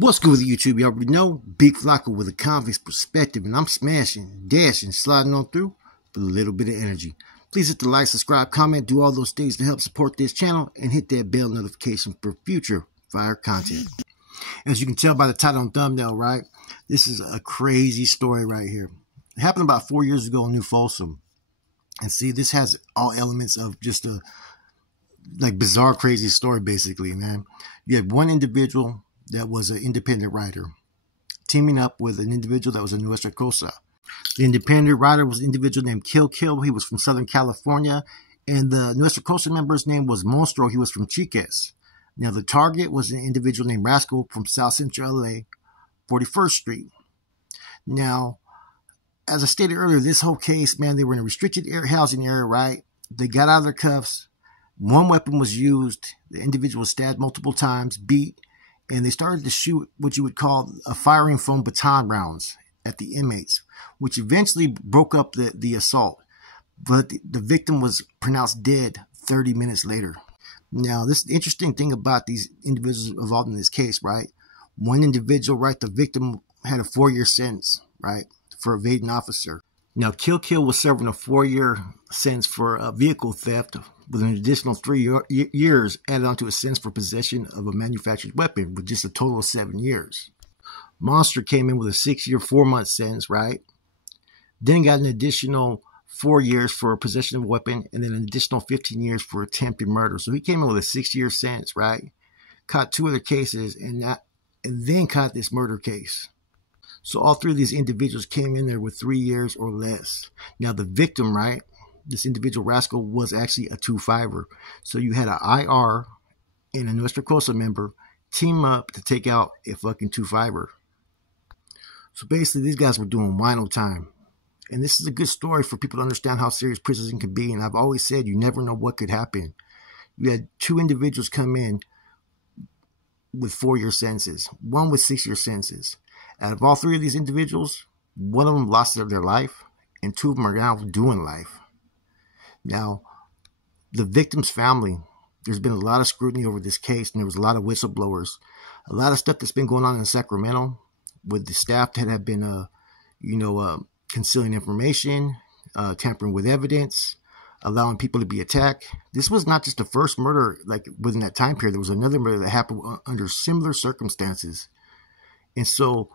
What's good with YouTube? You already know, Big Flocko with a convict's perspective, and I'm smashing, dashing, sliding on through with a little bit of energy. Please hit the like, subscribe, comment, do all those things to help support this channel, and hit that bell notification for future fire content. As you can tell by the title and thumbnail, right, this is a crazy story right here. It happened about 4 years ago in New Folsom. And see, this has all elements of just a bizarre, crazy story, basically, man. You had one individual that was an independent writer teaming up with an individual that was in Nuestra Cosa. The independent writer was an individual named Kill Kill. He was from Southern California. And the Nuestra Cosa member's name was Monstro. He was from Chiques. Now, the target was an individual named Rascal from South Central LA, 41st Street. Now, as I stated earlier, this whole case, man, they were in a restricted housing area, right? They got out of their cuffs. One weapon was used. The individual was stabbed multiple times, beat, and they started to shoot what you would call a firing foam baton rounds at the inmates, which eventually broke up the assault. But the victim was pronounced dead 30 minutes later. Now, this interesting thing about these individuals involved in this case, right? One individual, right, the victim had a 4-year sentence, right, for evading an officer. Now, Kill Kill was serving a 4-year sentence for vehicle theft with an additional 3 years added onto a sentence for possession of a manufactured weapon with just a total of 7 years. Monster came in with a 6-year, 4-month sentence, right? Then got an additional 4 years for possession of a weapon and then an additional 15 years for attempted murder. So he came in with a 6-year sentence, right? Caught 2 other cases and then caught this murder case. So all 3 of these individuals came in there with 3 years or less. Now the victim, right, this individual Rascal was actually a 2-5er. So you had an IR and a Nuestra Cosa member team up to take out a fucking 2-5er. So basically these guys were doing wino time. And this is a good story for people to understand how serious prison can be. And I've always said you never know what could happen. You had 2 individuals come in with 4-year sentences, one with 6-year sentences. Out of all 3 of these individuals, one of them lost their life, and 2 of them are now doing life. Now, the victim's family, there's been a lot of scrutiny over this case, and there was a lot of whistleblowers. A lot of stuff that's been going on in Sacramento with the staff that have been, concealing information, tampering with evidence, allowing people to be attacked. This was not just the first murder, like within that time period. There was another murder that happened under similar circumstances. And so,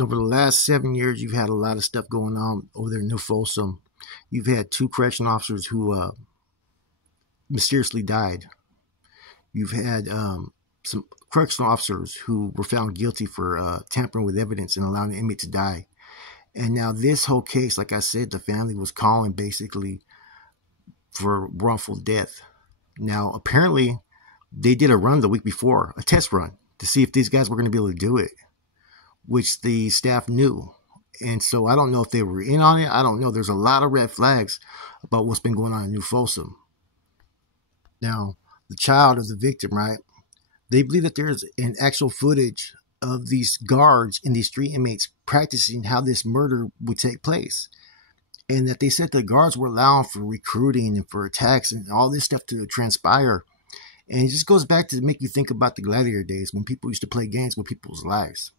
over the last 7 years, you've had a lot of stuff going on over there in New Folsom. You've had 2 correction officers who mysteriously died. You've had some correctional officers who were found guilty for tampering with evidence and allowing an inmate to die. And now this whole case, like I said, the family was calling basically for wrongful death. Now, apparently, they did a run the week before, a test run, to see if these guys were going to be able to do it, which the staff knew. And so I don't know if they were in on it. I don't know. There's a lot of red flags about what's been going on in New Folsom. Now, the child of the victim, right, they believe that there's an actual footage of these guards and these 3 inmates practicing how this murder would take place. And that they said the guards were allowing for recruiting and for attacks and all this stuff to transpire. And it just goes back to make you think about the gladiator days when people used to play games with people's lives.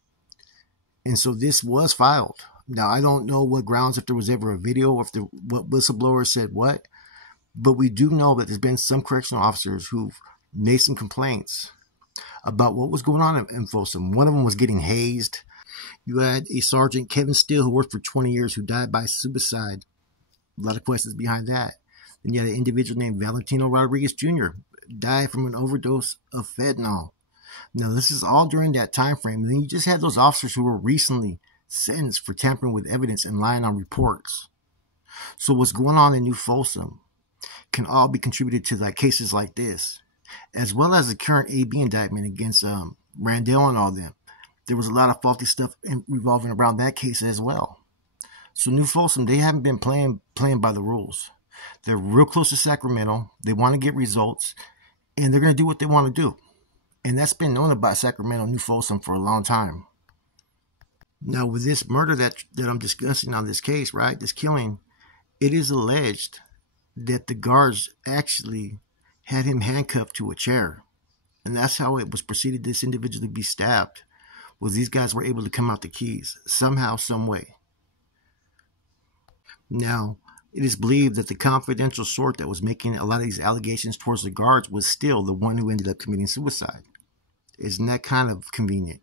And so this was filed. Now, I don't know what grounds, if there was ever a video, or what whistleblower said what. But we do know that there's been some correctional officers who've made some complaints about what was going on in Folsom. One of them was getting hazed. You had a Sergeant Kevin Steele who worked for 20 years who died by suicide. A lot of questions behind that. Then you had an individual named Valentino Rodriguez Jr. died from an overdose of fentanyl. Now, this is all during that time frame. And then you just had those officers who were recently sentenced for tampering with evidence and lying on reports. So what's going on in New Folsom can all be contributed to cases like this, as well as the current AB indictment against Randall and all them. There was a lot of faulty stuff revolving around that case as well. So New Folsom, they haven't been playing by the rules. They're real close to Sacramento. They want to get results, and they're going to do what they want to do. And that's been known about Sacramento, New Folsom for a long time. Now, with this murder that I'm discussing on this case, right, this killing, it is alleged that the guards actually had him handcuffed to a chair. And that's how it was proceeded this individual to be stabbed. was these guys were able to come out the keys somehow, some way. Now, it is believed that the confidential source that was making a lot of these allegations towards the guards was still the one who ended up committing suicide. Isn't that kind of convenient?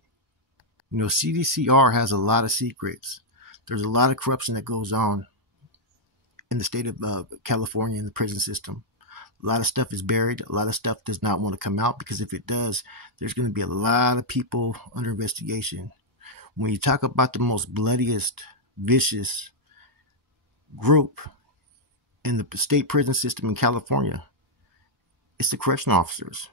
You know, CDCR has a lot of secrets. There's a lot of corruption that goes on in the state of California in the prison system. A lot of stuff is buried. A lot of stuff does not want to come out, because if it does, there's going to be a lot of people under investigation. When you talk about the most bloodiest, vicious group in the state prison system in California, it's the correctional officers.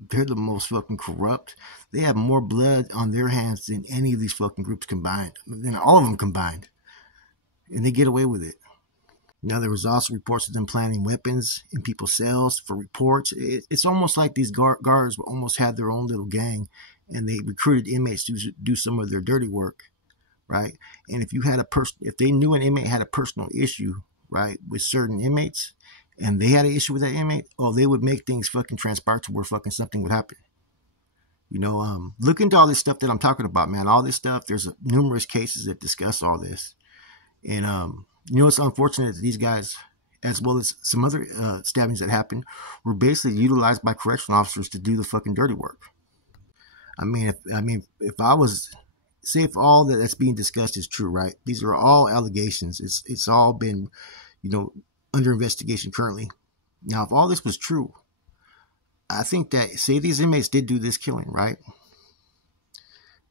They're the most fucking corrupt. They have more blood on their hands than any of these fucking groups combined. Than all of them combined. And they get away with it. Now, there was also reports of them planting weapons in people's cells for reports. It's almost like these guards almost had their own little gang, and they recruited inmates to do some of their dirty work, right? And if they knew an inmate had a personal issue, right, with certain inmates, and they had an issue with that inmate, they would make things fucking transpire to where fucking something would happen. You know, look into all this stuff that I'm talking about, man. All this stuff, there's numerous cases that discuss all this. And, you know, it's unfortunate that these guys, as well as some other stabbings that happened, were basically utilized by correctional officers to do the fucking dirty work. I mean, if I was, say if all that's being discussed is true, right? These are all allegations. It's all been, you know, under investigation currently. Now, if all this was true, I think that, say these inmates did do this killing, right?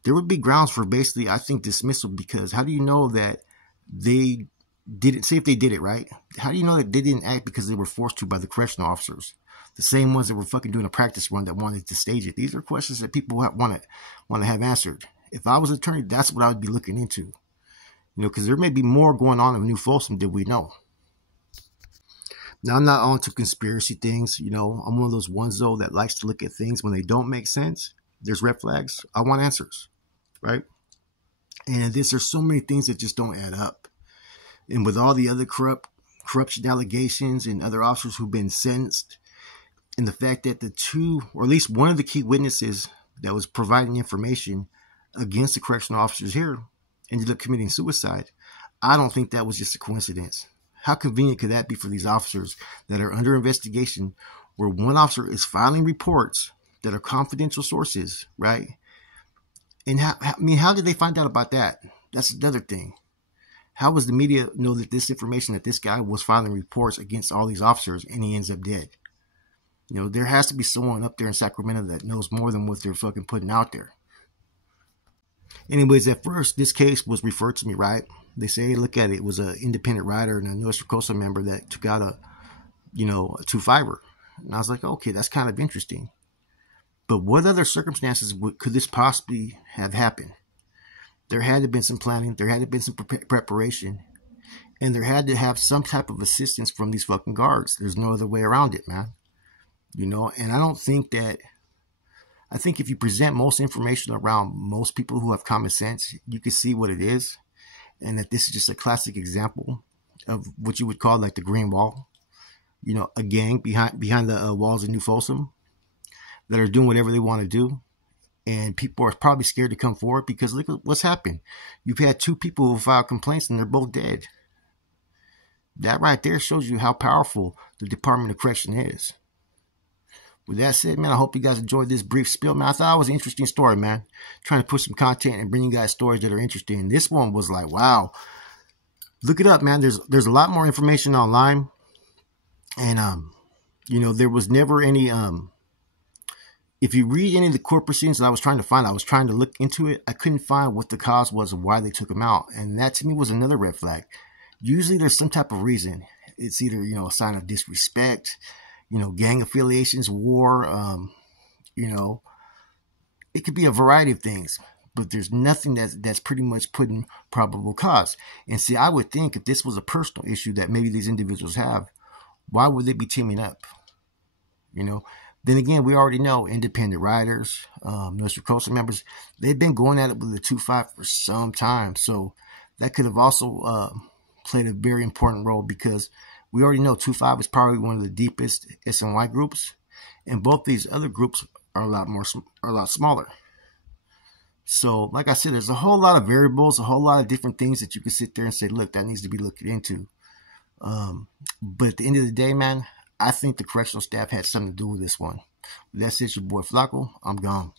There would be grounds for basically, I think, dismissal, because how do you know that they didn't, say if they did it, right? How do you know that they didn't act because they were forced to by the correctional officers? The same ones that were fucking doing a practice run that wanted to stage it. These are questions that people want to have answered. If I was an attorney, that's what I would be looking into. You know, because there may be more going on in New Folsom than we know. Now, I'm not on to conspiracy things. You know, I'm one of those ones, though, that likes to look at things when they don't make sense. There's red flags. I want answers, right? And there's so many things that just don't add up. And with all the other corruption allegations and other officers who've been sentenced, and the fact that the two, or at least one of the key witnesses that was providing information against the correctional officers here ended up committing suicide, I don't think that was just a coincidence. How convenient could that be for these officers that are under investigation, where one officer is filing reports that are confidential sources, right? And how did they find out about that? That's another thing. How does the media know that this information, that this guy was filing reports against all these officers and he ends up dead? You know, there has to be someone up there in Sacramento that knows more than what they're fucking putting out there. Anyways, at first, this case was referred to me, right? They say, hey, look at it. It was an independent writer and a Nuestra Cosa member that took out a 2-5er. And I was like, okay, that's kind of interesting. But what other circumstances could this possibly have happened? There had to have been some planning. There had to have been some preparation. And there had to have some type of assistance from these fucking guards. There's no other way around it, man. You know, and I think if you present most information around most people who have common sense, you can see what it is. And that this is just a classic example of what you would call like the Green Wall. You know, a gang behind the walls of New Folsom that are doing whatever they want to do. And people are probably scared to come forward because look at what's happened. You've had 2 people who filed complaints and they're both dead. That right there shows you how powerful the Department of Correction is. With that said, man, I hope you guys enjoyed this brief spiel, man. I thought it was an interesting story, man. Trying to push some content and bring you guys stories that are interesting. This one was like, wow. Look it up, man. There's a lot more information online. And, you know, there was never any, if you read any of the court proceedings that I was trying to look into it. I couldn't find what the cause was of why they took him out. And that to me was another red flag. Usually there's some type of reason. It's either, you know, a sign of disrespect, you know, gang affiliations, war, you know, it could be a variety of things, but there's nothing that's pretty much putting probable cause. And see, I would think if this was a personal issue that maybe these individuals have, why would they be teaming up? You know, then again, we already know independent writers, Nuestra Cosa members, they've been going at it with the 2-5 for some time. So that could have also played a very important role, because we already know 2-5 is probably one of the deepest SNY groups, and both these other groups are a lot smaller. So, like I said, there's a whole lot of variables, a whole lot of different things that you can sit there and say, look, that needs to be looked into. But at the end of the day, man, I think the correctional staff had something to do with this one. That's it, your boy Flacco. I'm gone.